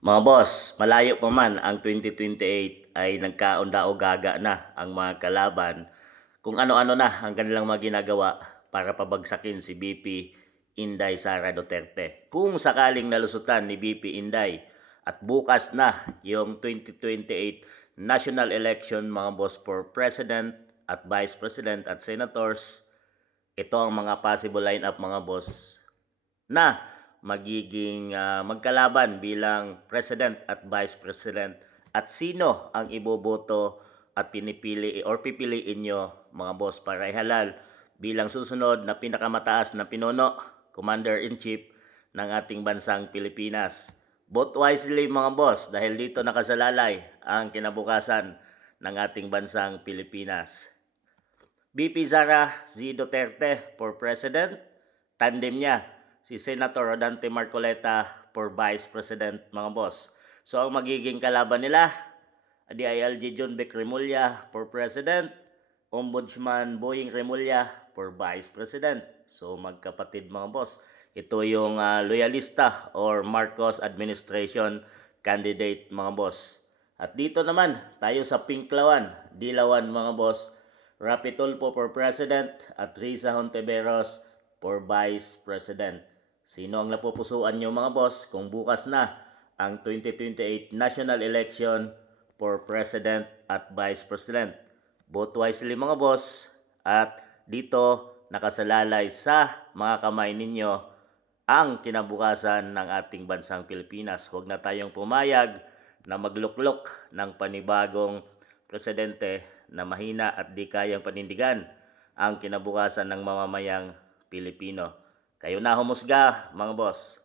Mga boss, malayo pa man ang 2028 ay nagkaunda-ugaga na ang mga kalaban kung ano-ano na ang kanilang mga ginagawa para pabagsakin si VP Inday Sara Duterte. Kung sakaling nalusutan ni VP Inday at bukas na yung 2028 national election mga boss for President at Vice President at Senators, ito ang mga possible lineup mga boss na magiging magkalaban bilang President at Vice President at sino ang iboboto at pinipili or pipiliin nyo mga boss para ihalal bilang susunod na pinakamataas na pinuno, Commander-in-Chief ng ating bansang Pilipinas. Vote wisely mga boss dahil dito nakasalalay ang kinabukasan ng ating bansang Pilipinas. VP Sara Z. Duterte for President, tandem niya si Senator Rodante Marcoleta for Vice President mga boss. So ang magiging kalaban nila, DILG John Beck Remulla for President, Ombudsman Boying Remulla for Vice President. So magkapatid mga boss. Ito yung loyalista or Marcos administration candidate mga boss. At dito naman tayo sa Pinklawan, Dilawan mga boss. Rapi Tulfo for President at Risa Hontiveros for Vice President. Sino ang napupusuan nyo mga boss kung bukas na ang 2028 national election for President at Vice President? Vote wisely mga boss at dito nakasalalay sa mga kamay ninyo ang kinabukasan ng ating bansang Pilipinas. Huwag na tayong pumayag na magluklok ng panibagong presidente na mahina at di kayang panindigan ang kinabukasan ng mamamayang Pilipino. Kayo na humusga mga boss.